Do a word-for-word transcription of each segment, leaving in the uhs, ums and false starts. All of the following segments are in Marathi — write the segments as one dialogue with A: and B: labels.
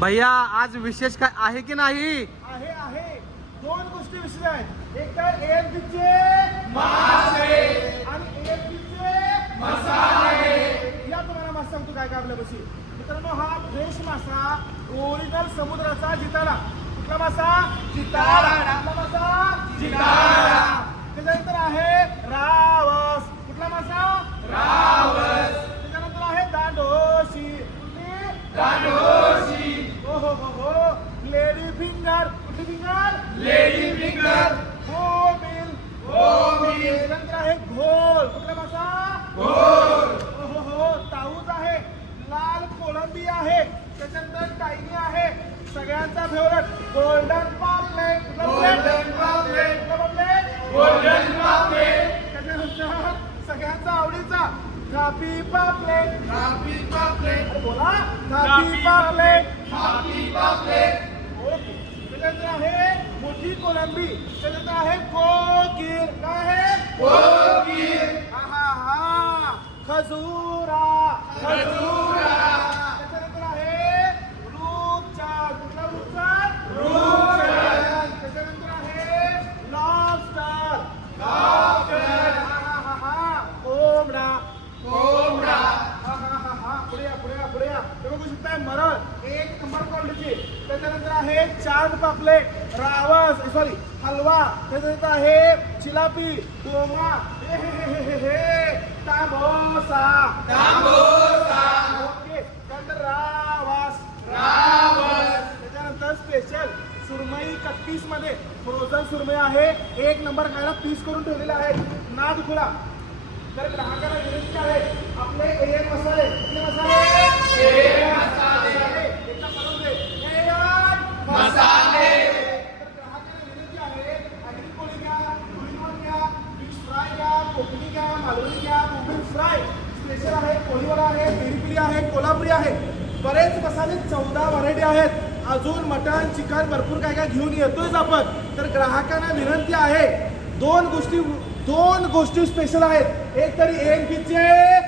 A: भैया आज विशेष काय आहे की नाही?
B: आहे आहे दोन गोष्टी विशेष आहेत. एक तर एएमपीचे मासे आणि एएमपीचे मसाले. या तुम्हाला मासा सांगतो काय काय आपल्या बशी. मित्रांनो हा फ्रेश मासा ओरिजिनल समुद्राचा जितारा. कुठला मासा? जितारा. कुठला मासा? जितारा. त्याच्यानंतर आहे रावस. कुठला मासा? रावस. त्याच्यानंतर आहे दांडोशी. कुठली? दांडोशी. हो हो हो हो लेडी फिंगर. कुठली फिंगर? Lady finger. बोंबील. बोंबील. त्यानंतर आहे घोल. कुठला मासा? घोल. हो हो हो ताऊज आहे. लाल कोळंबी आहे. त्याच्यानंतर टायनी आहे. सगळ्यांचा फेवरेट गोल्डन पापलेट. गोल्डन पापलेट. गोल्डन पापलेट. त्याच्यानंतर सगळ्यांचा आवडीचा थापी पापलेट. थापी पापलेट. बोला थापी पापलेट. थापी पापलेट. ओके. त्याच्यानंतर आहे मोठी कोलंबी. त्याच्यानंतर आहे कोकीर. काय आहे? कोकीर. हा हा हा खजुरा. खजुरा. त्याच्यानंतर आहे रूपचांद. कुठला रूपचांद? रूपचांद. त्याच्यानंतर आहे लॉबस्टर. लॉबस्टर. हा हा हा हा कोंबडा. कोंबडा. हा हा हा हा पुढे या पुढे या पुढे या. ते बघू शकताय मरळ एक नंबर क्वालिटीची. त्याच्यानंतर आहे चांद पापलेट. रावस सॉरी हलवा. त्याच्यानंतर आहे चिलापी. कोमा. हे हे हे हे हे तांबोसा. तांबोसा. ओके. त्यानंतर रावस. रावस. त्याच्यानंतर स्पेशल सुरमई कट मध्ये फ्रोझन सुरमई आहे. एक नंबर खायला पीस करून ठेवलेला आहे. नाद खुला. तर ग्राहकांना विनंती आहे आपले एएम मसाले. कुठले मसाले? एएम मसाले. एकदा बनवून दे. एएम मसाले. तर ग्राहकांना विनंती आहे अगदी कोळी घ्या, कोळीवर घ्या, फिश फ्राय घ्या, कोकणी घ्या, मालवणी घ्या, कोकणी फ्राय स्पेशल आहे, कोळीवाला आहे, पेरी पेरी आहे, कोल्हापुरी आहे. बरेच मसाले चौदा व्हरायटी आहेत. अजून मटण चिकन भरपूर काय काय घेऊन येतोय आपण. तर ग्राहकांना विनंती आहे दोन गोष्टी दोन गोष्टी स्पेशल आहेत. एक तरी एएमपीचे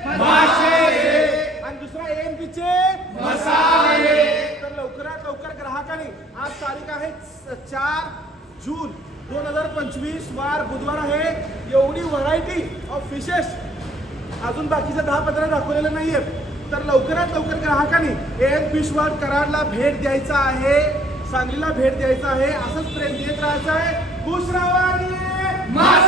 B: मासे आणि दुसरा एएमपीचे मसाले. तर लवकरात लवकर ग्राहकांनी आज तारीख आहे चार जून दोन हजार पंचवीस वार बुधवार आहे. एवढी व्हरायटी ऑफ फिशेस अजून बाकीच्या दहा पंधरा दाखवलेल्या नाहीये. तर लवकरात लवकर ग्राहकांनी एएम फिश वर्ल्ड कराडला भेट द्यायचा आहे. सांगलीला भेट द्यायचा आहे. असंच प्रेम देत राहायचं आहे. खुश राहा.